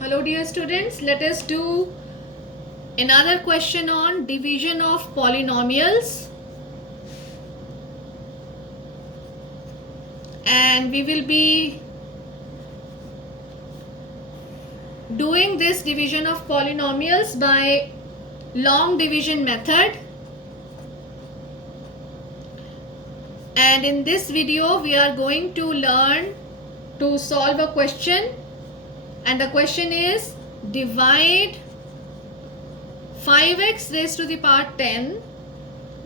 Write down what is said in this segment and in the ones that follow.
Hello dear students, let us do another question on division of polynomials, and we will be doing this division of polynomials by long division method. And in this video we are going to learn to solve a question, and the question is divide 5x raised to the power 10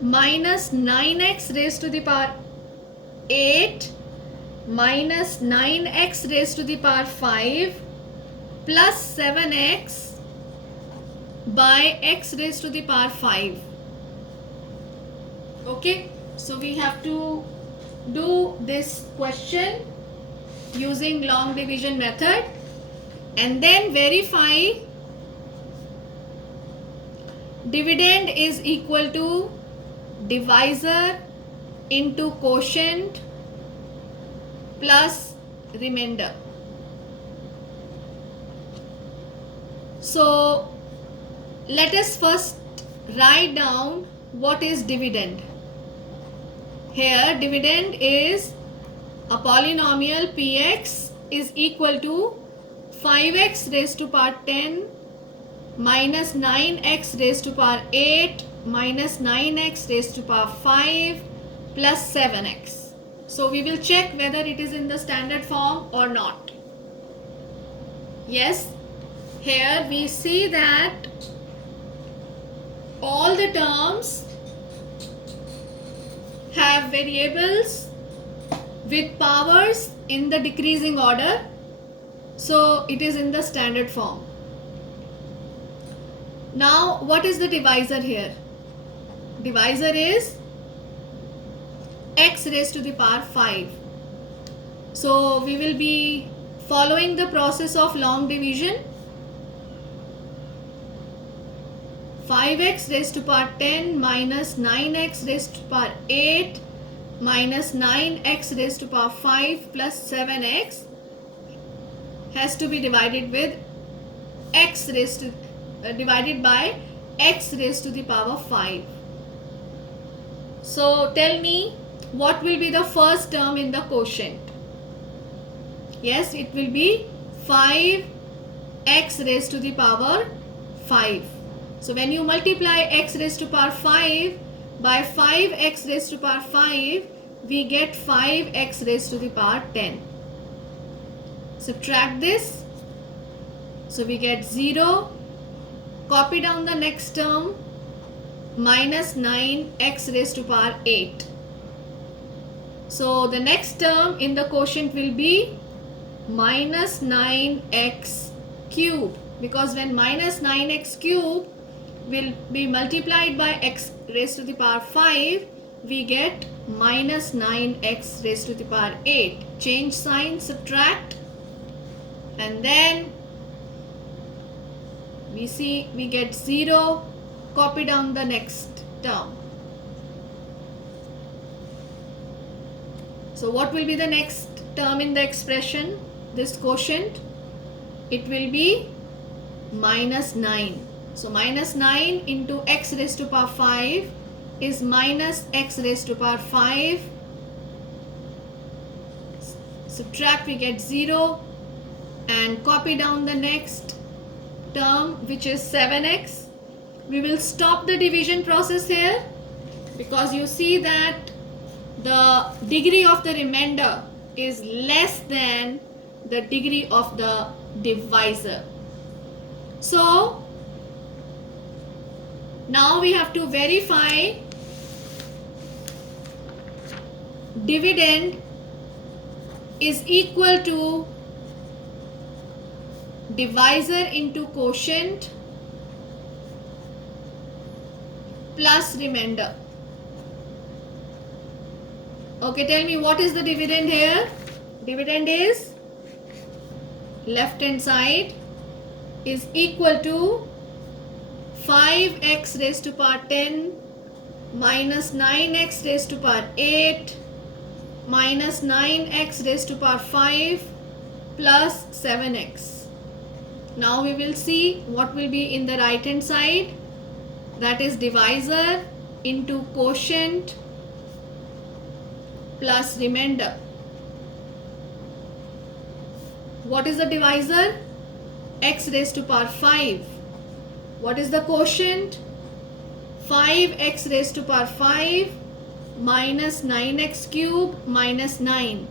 minus 9x raised to the power 8 minus 9x raised to the power 5 plus 7x by x raised to the power 5. Okay, so we have to do this question using long division method and then verify dividend is equal to divisor into quotient plus remainder. So let us first write down what is dividend. Here dividend is a polynomial px is equal to 5x raised to power 10 minus 9x raised to power 8 minus 9x raised to power 5 plus 7x. So we will check whether it is in the standard form or not. Yes, here we see that all the terms have variables with powers in the decreasing order, so it is in the standard form. Now what is the divisor here? Divisor is x raised to the power 5. So we will be following the process of long division. 5x raised to power 10 minus 9x raised to power 8 minus 9x raised to power 5 plus 7x has to be divided with x raised to divided by x raised to the power 5. So tell me what will be the first term in the quotient. Yes, it will be 5x raised to the power 5. So when you multiply x raised to power 5 by 5x raised to power 5, we get 5x raised to the power 10. Subtract this. So we get 0. Copy down the next term, minus 9x raised to power 8. So the next term in the quotient will be minus 9x cube, because when minus 9x cube will be multiplied by x raised to the power 5, we get minus 9x raised to the power 8. Change sign, subtract, and then we get 0. Copy down the next term. So what will be the next term in the expression, this quotient? It will be minus 9. So minus 9 into x raised to power 5 is minus x raised to power 5. Subtract, we get 0, and copy down the next term, which is 7x. We will stop the division process here because you see that the degree of the remainder is less than the degree of the divisor. So now we have to verify dividend is equal to divisor into quotient plus remainder. Okay, tell me what is the dividend here? Dividend is left hand side is equal to 5x raised to power 10 minus 9x raised to power 8 minus 9x raised to power 5 plus 7x. Now we will see what will be in the right hand side. That is divisor into quotient plus remainder. What is the divisor? X raised to power 5. What is the quotient? 5x raised to power 5 minus 9x cube minus 9.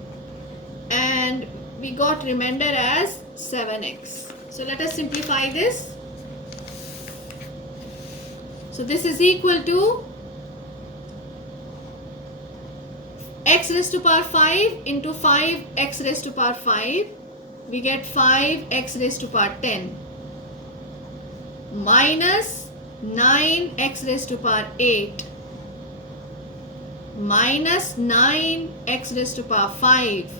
And we got remainder as 7x. So let us simplify this. So this is equal to x raised to power 5 into 5x raised to power 5. We get 5x raised to power 10 minus 9x raised to power 8 minus 9x raised to power 5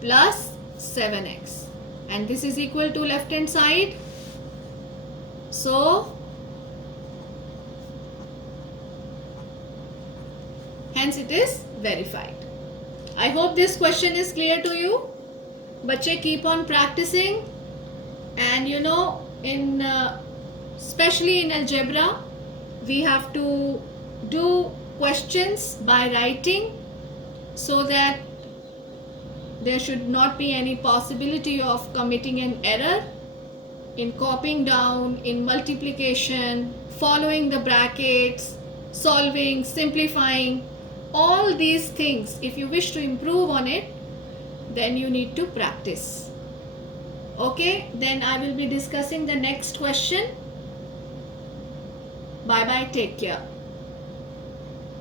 plus 7x, and this is equal to left hand side. So hence it is verified. I hope this question is clear to you. Bachche, keep on practicing, and you know, in especially in algebra we have to do questions by writing so that there should not be any possibility of committing an error in copying down, in multiplication, following the brackets, solving, simplifying. All these things, if you wish to improve on it, then you need to practice. Okay, then I will be discussing the next question. Bye bye, take care.